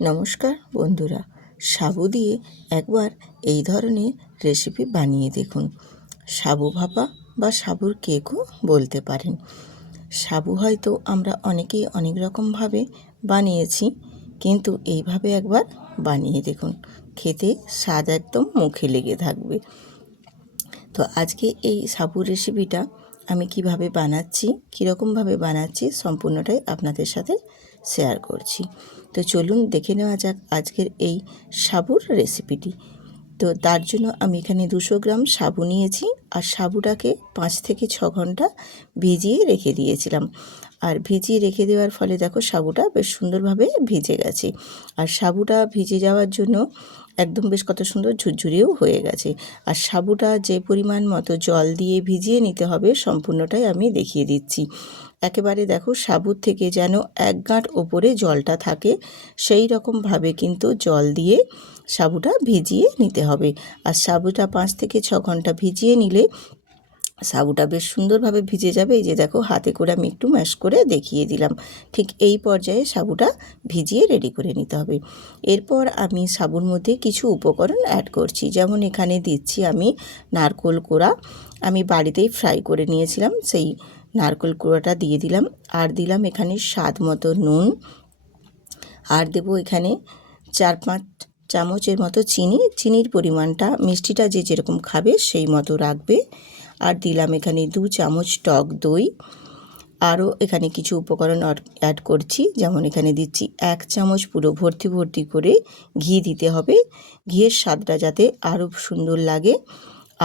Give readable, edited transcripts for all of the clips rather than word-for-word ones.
নমস্কার বন্ধুরা, সাবু দিয়ে একবার এই ধরনের রেসিপি বানিয়ে দেখুন। সাবু ভাপা বা সাবুর কেকও বলতে পারেন। সাবু হয়তো আমরা অনেকেই অনেক রকমভাবে বানিয়েছি, কিন্তু এইভাবে একবার বানিয়ে দেখুন, খেতে স্বাদ একদম মুখে লেগে থাকবে। তো আজকে এই সাবুর রেসিপিটা আমি কিভাবে বানাচ্ছি, কীরকমভাবে বানাচ্ছি সম্পূর্ণটাই আপনাদের সাথে শেয়ার করছি। তো চলুন দেখে নেওয়া যাক আজকের এই সাবুর রেসিপিটি। তো তার জন্য আমি এখানে 200 গ্রাম সাবু নিয়েছি, আর সাবুটাকে 5 থেকে 6 ঘন্টা ভিজিয়ে রেখে দিয়েছিলাম। আর ভিজিয়ে রেখে দেওয়ার ফলে দেখো সাবুটা বেশ সুন্দরভাবে ভিজে গেছে। আর সাবুটা ভিজে যাওয়ার জন্য একদম বেশ কত সুন্দর ঝুরঝুরেও হয়ে গেছে। আর সাবুটা যে পরিমাণ মতো জল দিয়ে ভিজিয়ে নিতে হবে সম্পূর্ণটাই আমি দেখিয়ে দিচ্ছি। একেবারে দেখো সাবুর থেকে যেন 1 গাঁট ওপরে জলটা থাকে, সেই রকমভাবে কিন্তু জল দিয়ে সাবুটা ভিজিয়ে নিতে হবে। আর সাবুটা 5 থেকে 6 ঘন্টা ভিজিয়ে নিলে সাবুটা বেশ সুন্দরভাবে ভিজে যাবে। এই যে দেখো হাতে করে আমি একটু ম্যাশ করে দেখিয়ে দিলাম। ঠিক এই পর্যায়ে সাবুটা ভিজিয়ে রেডি করে নিতে হবে। এরপর আমি সাবুর মধ্যে কিছু উপকরণ অ্যাড করছি, যেমন এখানে দিচ্ছি আমি নারকেল কোড়া। আমি বাড়িতেই ফ্রাই করে নিয়েছিলাম, সেই নারকেল কোড়াটা দিয়ে দিলাম। আর দিলাম এখানে স্বাদ মতো নুন। আর দেবো এখানে 4-5 চামচের মতো চিনির পরিমাণটা মিষ্টিটা যে যেরকম খাবে সেই মতো রাখবে। আর দিলাম এখানে 2 চামচ টক দই। আরও এখানে কিছু উপকরণ অ্যাড করছি, যেমন এখানে দিচ্ছি 1 চামচ পুরো ভর্তি করে ঘি দিতে হবে, ঘিয়ের স্বাদটা যাতে আরও সুন্দর লাগে।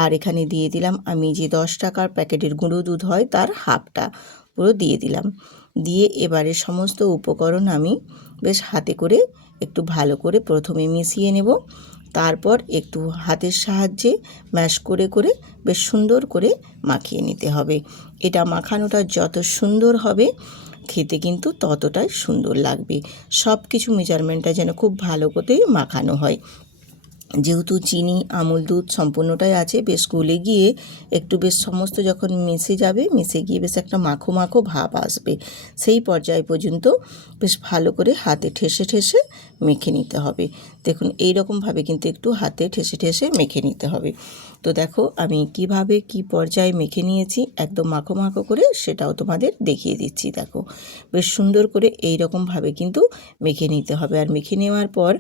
আর এখানে দিয়ে দিলাম আমি যে 10 টাকার প্যাকেটের গুঁড়ো দুধ হয় তার হাফটা পুরো দিয়ে দিলাম। দিয়ে এবারে সমস্ত উপকরণ আমি বেশ হাতে করে একটু ভালো করে প্রথমে মিশিয়ে নেব। তারপর একটু হাতের সাহায্যে ম্যাশ করে বেশ সুন্দর করে মাখিয়ে নিতে হবে। এটা মাখানোটা যত সুন্দর হবে খেতে কিন্তু ততটাই সুন্দর লাগবে। সব কিছু মেজারমেন্টটা যেন খুব ভালো করে মাখানো হয়। যেহেতু চিনি আমুল দুধ সম্পূর্ণটাই আছে, বেশ গলে গিয়ে একটু বেশ সমস্ত যখন মিশে যাবে, মিশে গিয়ে বেশ একটা মাখো মাখো ভাব আসবে, সেই পর্যায় পর্যন্ত বেশ ভালো করে হাতে ঠেসে মেখে নিতে হবে। দেখুন এই রকমভাবে কিন্তু একটু হাতে ঠেসে মেখে নিতে হবে। তো দেখো আমি কিভাবে কি পর্যায়ে মেখে নিয়েছি একদম মাখো মাখো করে, সেটাও তোমাদের দেখিয়ে দিচ্ছি। দেখো বেশ সুন্দর করে এই রকমভাবে কিন্তু মেখে নিতে হবে। আর মেখে নেওয়ার পর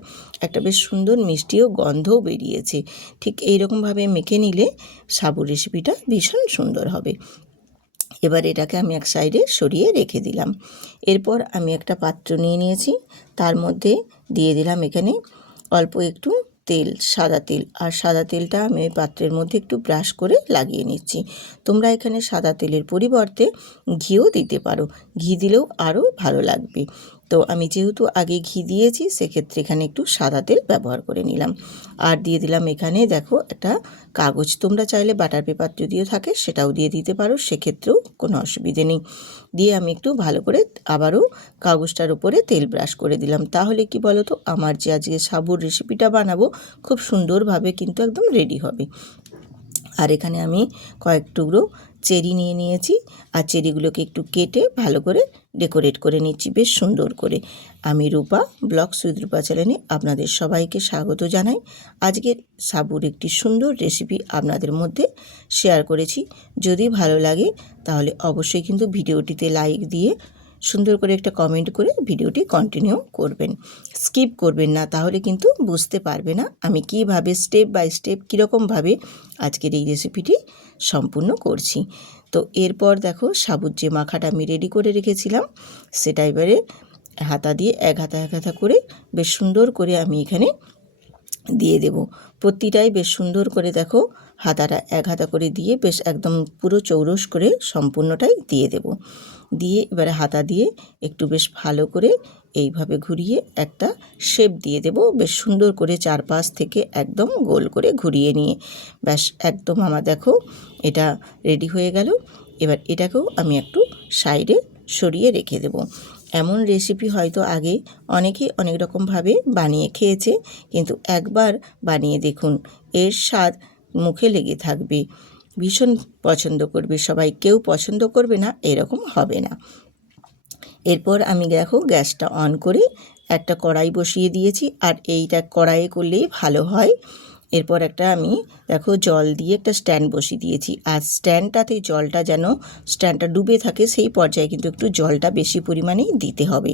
একটা বেশ সুন্দর মিষ্টিও গন্ধও বেরিয়েছে। ঠিক এই রকমভাবে মেখে নিলে সাবুর রেসিপিটা ভীষণ সুন্দর হবে। এবার এটাকে আমি এক সাইডে সরিয়ে রেখে দিলাম। এরপর আমি একটা পাত্র নিয়ে নিয়েছি, তার মধ্যে দিয়ে দিলাম এখানে অল্প একটু তেল, সাদা তেল। আর সাদা তেলটা আমি ওই পাত্রের মধ্যে একটু ব্রাশ করে লাগিয়ে নিচ্ছি। তোমরা এখানে সাদা তেলের পরিবর্তে ঘিও দিতে পারো, ঘি দিলেও আরও ভালো লাগবে। তো আমি যেহেতু আগে ঘি দিয়েছি সেক্ষেত্রে এখানে একটু সাদা তেল ব্যবহার করে নিলাম। আর দিয়ে দিলাম এখানে দেখো একটা কাগজ, তোমরা চাইলে বাটার পেপার যদিও থাকে সেটাও দিয়ে দিতে পারো, সেক্ষেত্রেও কোনো অসুবিধে নেই। দিয়ে আমি একটু ভালো করে আবারও কাগজটার উপরে তেল ব্রাশ করে দিলাম। তাহলে কি বলো তো, আমার যে আজকে সাবুর রেসিপিটা বানাবো খুব সুন্দরভাবে কিন্তু একদম রেডি হবে। আর এখানে আমি কয়েক টুকরো চেরি নিয়ে নিয়েছি, আর চেরিগুলোকে একটু কেটে ভালো করে ডেকোরেট করে নিচ্ছি বেশ সুন্দর করে। আমি রূপা, ব্লগস উইথ রূপা চ্যানেলে আপনাদের সবাইকে স্বাগত জানাই। আজকের সাবুর একটি সুন্দর রেসিপি আপনাদের মধ্যে শেয়ার করেছি। যদি ভালো লাগে তাহলে অবশ্যই কিন্তু ভিডিওটিতে লাইক দিয়ে সুন্দর করে একটা কমেন্ট করে ভিডিওটি কন্টিনিউ করবেন, স্কিপ করবেন না, তাহলে কিন্তু বুঝতে পারবে না আমি কিভাবে স্টেপ বাই স্টেপ কীরকমভাবে আজকের এই রেসিপিটি সম্পূর্ণ করছি। তো এরপর দেখো সাবুর যে মাখাটা আমি রেডি করে রেখেছিলাম সেটা এবারে হাতা দিয়ে এক হাতা করে বেশ সুন্দর করে আমি এখানে দিয়ে দেব। প্রতিটাই বেশ সুন্দর করে দেখো হাতাটা এক হাতা করে দিয়ে বেশ একদম পুরো চৌরস করে সম্পূর্ণটাই দিয়ে দেব। দিয়ে এবারে হাতা দিয়ে একটু বেশ ভালো করে এইভাবে ঘুরিয়ে একটা শেপ দিয়ে দেব, বেশ সুন্দর করে চারপাশ থেকে একদম গোল করে ঘুরিয়ে নিয়ে ব্যাস একদম আমার দেখো এটা রেডি হয়ে গেল। এবার এটাকেও আমি একটু সাইডে সরিয়ে রেখে দেব। এমন রেসিপি হয়তো আগে অনেকেই অনেক রকমভাবে বানিয়ে খেয়েছে, কিন্তু একবার বানিয়ে দেখুন, এর স্বাদ মুখে লেগে থাকবে, ভীষণ পছন্দ করবে সবাই, কেউ পছন্দ করবে না এরকম হবে না। এরপর আমি দেখো গ্যাসটা অন করে একটা কড়াই বসিয়ে দিয়েছি, আর এইটা কড়াইয়ে করলেই ভালো হয়। এরপর আমি দেখো জল দিয়ে একটা স্ট্যান্ড বসিয়ে দিয়েছি, আর স্ট্যান্ডটাতে জলটা যেন স্ট্যান্ডটা ডুবে থাকে সেই পর্যায়ে কিন্তু একটু জলটা বেশি পরিমাণেই দিতে হবে।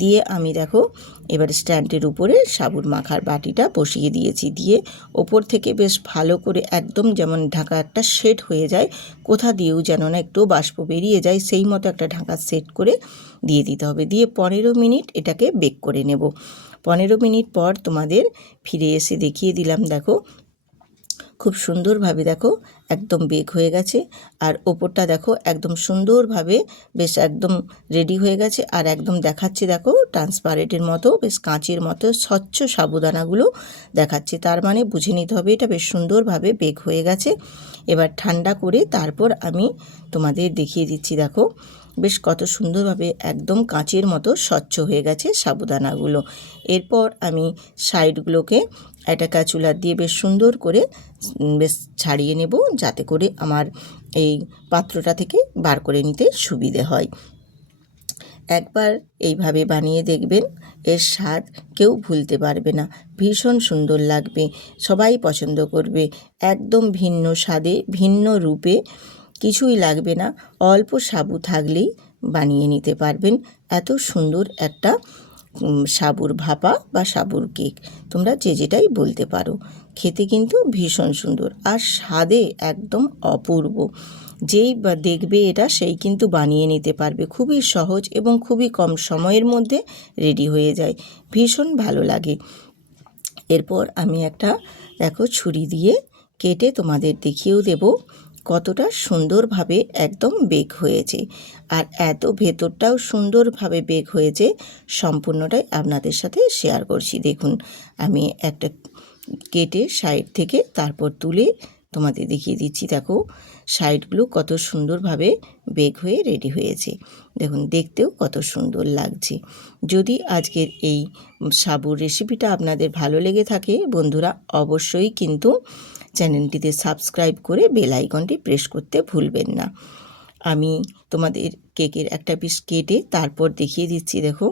দিয়ে আমি দেখো এবারে স্ট্যান্ডের উপরে সাবুর মাখার বাটিটা বসিয়ে দিয়েছি, দিয়ে ওপর থেকে বেশ ভালো করে একদম যেমন ঢাকা একটা সেট হয়ে যায়, কোথা দিয়েও যেন না একটু বাষ্প বেরিয়ে যায়, সেই মতো একটা ঢাকা সেট করে দিয়ে দিতে হবে। দিয়ে 15 মিনিট এটাকে বেক করে নেব। 15 মিনিট পর তোমাদের ফিরে এসে দেখিয়ে দিলাম। দেখো খুব সুন্দরভাবে দেখো একদম বেক হয়ে গেছে, আর ওপরটা দেখো একদম সুন্দরভাবে বেশ একদম রেডি হয়ে গেছে, আর একদম দেখাচ্ছে দেখো ট্রান্সপারেন্টের মতো, বেশ কাঁচের মতো স্বচ্ছ সাবুদানাগুলো দেখাচ্ছে। তার মানে বুঝে নিতে হবে এটা বেশ সুন্দরভাবে বেক হয়ে গেছে। এবার ঠান্ডা করে তারপর আমি তোমাদের দেখিয়ে দিচ্ছি। দেখো বেশ কত সুন্দরভাবে একদম কাঁচের মতো স্বচ্ছ হয়ে গেছে সাবুদানাগুলো। এরপর আমি সাইডগুলোকে একটা কাচুলার দিয়ে বেশ সুন্দর করে বেশ ছাড়িয়ে নেব, যাতে করে আমার এই পাত্রটা থেকে বার করে নিতে সুবিধে হয়। একবার এইভাবে বানিয়ে দেখবেন, এর স্বাদ কেউ ভুলতে পারবে না, ভীষণ সুন্দর লাগবে, সবাই পছন্দ করবে। একদম ভিন্ন স্বাদে ভিন্ন রূপে, কিছুই লাগবে না, অল্প সাবু থাকলেই বানিয়ে নিতে পারবেন এত সুন্দর একটা সাবুর ভাপা বা সাবুর কেক, তোমরা যে যেটাই বলতে পারো। খেতে কিন্তু ভীষণ সুন্দর, আর স্বাদে একদম অপূর্ব। যেই দেখবে এটা সেই কিন্তু বানিয়ে নিতে পারবে, খুবই সহজ এবং খুবই কম সময়ের মধ্যে রেডি হয়ে যায়, ভীষণ ভালো লাগে। এরপর আমি একটা দেখো ছুরি দিয়ে কেটে তোমাদের দেখিয়েও দেব কতটা সুন্দরভাবে একদম বেক হয়েছে, আর এত ভেতরটাও সুন্দরভাবে বেক হয়েছে, সম্পূর্ণটাই আপনাদের সাথে শেয়ার করছি। দেখুন আমি একটা কেটে সাইড থেকে তারপর তুলে তোমাদের দেখিয়ে দিচ্ছি। দেখো সাইডগুলো কত সুন্দরভাবে বেক হয়ে রেডি হয়েছে, দেখুন দেখতেও কত সুন্দর লাগছে। যদি আজকের এই সাবুর রেসিপিটা আপনাদের ভালো লেগে থাকে বন্ধুরা, অবশ্যই কিন্তু চ্যানেলটিতে সাবস্ক্রাইব করে বেল আইকনটি প্রেস করতে ভুলবেন না। আমি তোমাদের কেকের একটা পিস কেটে তারপর দেখিয়ে দিচ্ছি। দেখো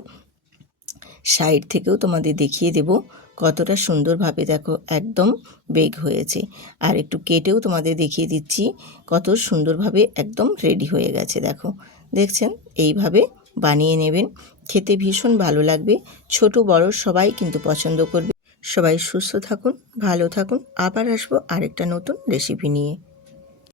সাইড থেকেও তোমাদের দেখিয়ে দেব কতটা সুন্দরভাবে দেখো একদম বেক হয়েছে, আর একটু কেটেও তোমাদের দেখিয়ে দিচ্ছি কত সুন্দরভাবে একদম রেডি হয়ে গেছে। দেখো দেখছেন, এইভাবে বানিয়ে নেবেন, খেতে ভীষণ ভালো লাগবে, ছোট বড় সবাই কিন্তু পছন্দ করবে। সবাই সুস্থ থাকুন, ভালো থাকুন, আবার আসবো আরেকটা নতুন রেসিপি নিয়ে।